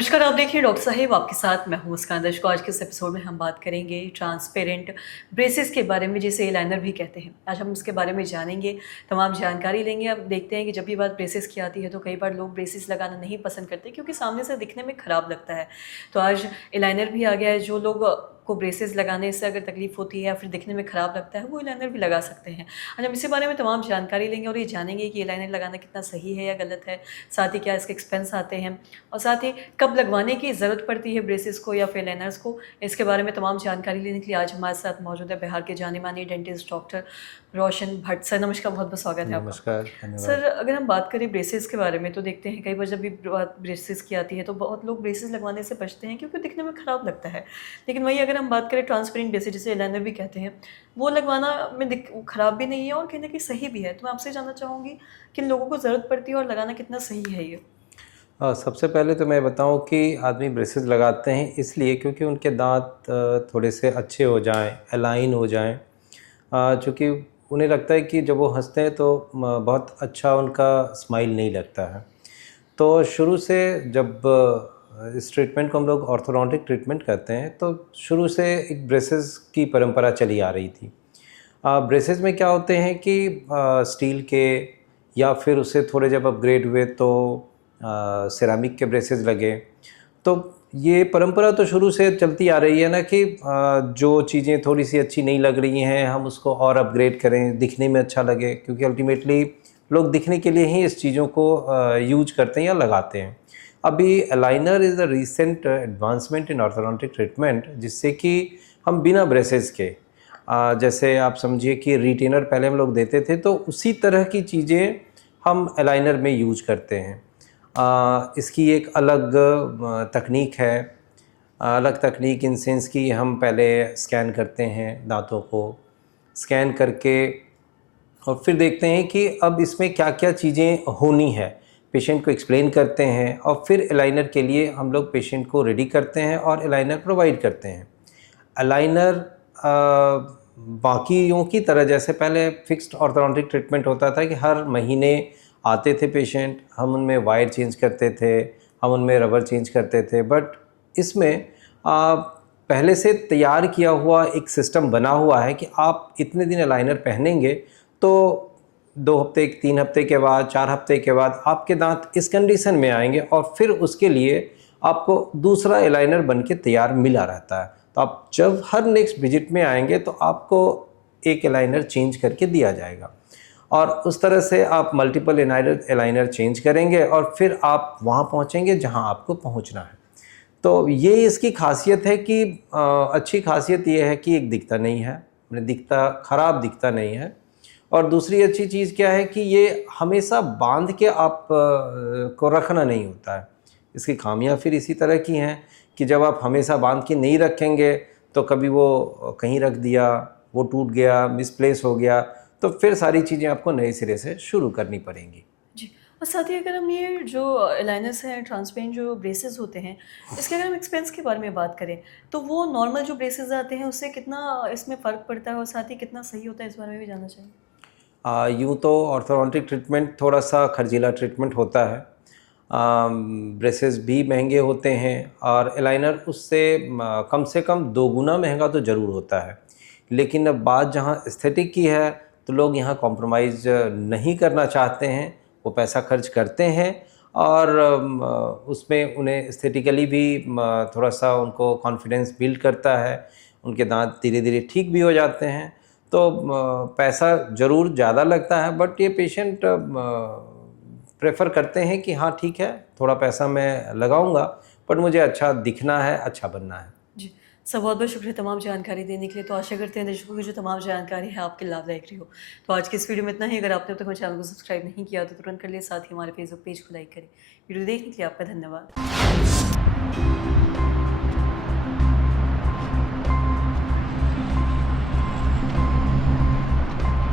नमस्कार, आप देखिए डॉक्टर साहिब आपके साथ मैं हूँ मुस्कान। दर्शकों, आज के इस एपिसोड में हम बात करेंगे ट्रांसपेरेंट ब्रेसेस के बारे में, जिसे ए लाइनर भी कहते हैं। आज हम उसके बारे में जानेंगे, तमाम जानकारी लेंगे। अब देखते हैं कि जब भी बात ब्रेसेस की आती है तो कई बार लोग ब्रेसेस लगाना नहीं पसंद करते क्योंकि सामने से दिखने में ख़राब लगता है। तो आज ए लाइनर भी आ गया है। जो लोग को ब्रेसेस लगाने से अगर तकलीफ होती है या फिर दिखने में ख़राब लगता है, वो ए लाइनर भी लगा सकते हैं। आज हम इसी बारे में तमाम जानकारी लेंगे और ये जानेंगे कि ए लाइनर लगाना कितना सही है या गलत है, साथ ही क्या इसके एक्सपेंस आते हैं और साथ ही कब लगवाने की ज़रूरत पड़ती है ब्रेसेस को या फिर लाइनर्स को। इसके बारे में तमाम जानकारी लेने के लिए आज हमारे साथ मौजूद है बिहार के जाने-माने डेंटिस्ट डॉक्टर रोशन भट्ट। सर नमस्कार, बहुत-बहुत स्वागत है आपका। नमस्कार, धन्यवाद। सर, अगर हम बात करें ब्रेसेस के बारे में तो देखते हैं कई बार जब भी बात ब्रेसेस की आती है तो बहुत लोग ब्रेसेस लगवाने से बचते हैं क्योंकि दिखने में ख़राब लगता है। लेकिन वहीं अगर हम बात करें ट्रांसपेरेंट ब्रेसेस, जिसे लाइनर भी कहते हैं, वो लगवाना में ख़राब भी नहीं है और कहीं न कहीं सही भी है। तो मैं आपसे जानना चाहूँगी किन लोगों को ज़रूरत पड़ती है और लगाना कितना सही है ये? सबसे पहले तो मैं बताऊं कि आदमी ब्रेसेस लगाते हैं इसलिए क्योंकि उनके दांत थोड़े से अच्छे हो जाएं, अलाइन हो जाएं। चूँकि उन्हें लगता है कि जब वो हंसते हैं तो बहुत अच्छा उनका स्माइल नहीं लगता है। तो शुरू से जब इस ट्रीटमेंट को हम लोग ऑर्थोडोंटिक ट्रीटमेंट करते हैं तो शुरू से एक ब्रेसेस की परंपरा चली आ रही थी। ब्रेसेस में क्या होते हैं कि स्टील के या फिर उससे थोड़े जब अपग्रेड हुए तो सिरामिक के ब्रेसेस लगे। तो ये परंपरा तो शुरू से चलती आ रही है ना कि जो चीज़ें थोड़ी सी अच्छी नहीं लग रही हैं हम उसको और अपग्रेड करें, दिखने में अच्छा लगे, क्योंकि अल्टीमेटली लोग दिखने के लिए ही इस चीज़ों को यूज करते हैं या लगाते हैं। अभी aligner is a recent advancement in orthodontic treatment, जिससे कि हम बिना ब्रेसेस के जैसे आप समझिए कि रिटेनर पहले हम लोग देते थे तो उसी तरह की चीज़ें हम अलाइनर में यूज करते हैं। इसकी एक अलग तकनीक है। अलग तकनीक इन सेंस कि हम पहले स्कैन करते हैं दांतों को, स्कैन करके और फिर देखते हैं कि अब इसमें क्या-क्या चीज़ें होनी है। पेशेंट को एक्सप्लेन करते हैं और फिर अलाइनर के लिए हम लोग पेशेंट को रेडी करते हैं और अलाइनर प्रोवाइड करते हैं। अलाइनर बाकियों की तरह जैसे पहले फिक्स्ड ऑर्थोडोंटिक ट्रीटमेंट होता था कि हर महीने आते थे पेशेंट, हम उनमें वायर चेंज करते थे, हम उनमें रबर चेंज करते थे। बट इसमें पहले से तैयार किया हुआ एक सिस्टम बना हुआ है कि आप इतने दिन अलाइनर पहनेंगे तो 2 हफ्ते, 3 हफ्ते के बाद, 4 हफ्ते के बाद आपके दांत इस कंडीशन में आएंगे और फिर उसके लिए आपको दूसरा अलाइनर बन के तैयार मिला रहता है। तो आप जब हर नेक्स्ट विजिट में आएंगे तो आपको एक अलाइनर चेंज करके दिया जाएगा और उस तरह से आप मल्टीपल अलाइनर चेंज करेंगे और फिर आप वहाँ पहुँचेंगे जहाँ आपको पहुँचना है। तो ये इसकी खासियत है कि अच्छी खासियत ये है कि एक दिखता नहीं है, ख़राब दिखता नहीं है। और दूसरी अच्छी चीज़ क्या है कि ये हमेशा बांध के आप को रखना नहीं होता है। इसकी खामियां फिर इसी तरह की हैं कि जब आप हमेशा बांध के नहीं रखेंगे तो कभी वो कहीं रख दिया, वो टूट गया, मिसप्लेस हो गया, तो फिर सारी चीज़ें आपको नए सिरे से शुरू करनी पड़ेंगी। जी। और साथ ही अगर हम ये जो लाइनर्स हैं, ट्रांसपेरेंट जो ब्रेसेस होते हैं, इसके अगर हम एक्सपेंस के बारे में बात करें, तो वो नॉर्मल जो ब्रेसेस आते हैं उससे कितना इसमें फ़र्क पड़ता है और साथ ही कितना सही होता है, इस बारे में भी जानना चाहिए? यूँ तो ऑर्थोडोंटिक ट्रीटमेंट थोड़ा-सा खर्चीला ट्रीटमेंट होता है। ब्रेसेस भी महँगे होते हैं और अलाइनर उससे कम से कम 2 गुना महँगा तो ज़रूर होता है। लेकिन अब बात जहाँ एस्थेटिक की है, तो लोग यहाँ कॉम्प्रोमाइज़ नहीं करना चाहते हैं, वो पैसा खर्च करते हैं और उसमें उन्हें एस्थेटिकली भी थोड़ा-सा उनको कॉन्फिडेंस बिल्ड करता है, उनके दाँत धीरे-धीरे ठीक भी हो जाते हैं। तो पैसा ज़रूर ज़्यादा लगता है बट ये पेशेंट प्रेफ़र करते हैं कि हाँ ठीक है, थोड़ा पैसा मैं लगाऊँगा बट मुझे अच्छा दिखना है, अच्छा बनना है। जी। सर, बहुत-बहुत शुक्रिया तमाम जानकारी देने के लिए। तो आशा करते हैं दर्शकों की जो तमाम जानकारी है आपके लाभदायक रही हो। तो आज की इस वीडियो में इतना ही। अगर आपने अब तक हमारे चैनल को सब्सक्राइब नहीं किया तो तुरंत कर लिए, साथ ही हमारे फेसबुक पेज को लाइक करें। वीडियो देखने के लिए आपका धन्यवाद।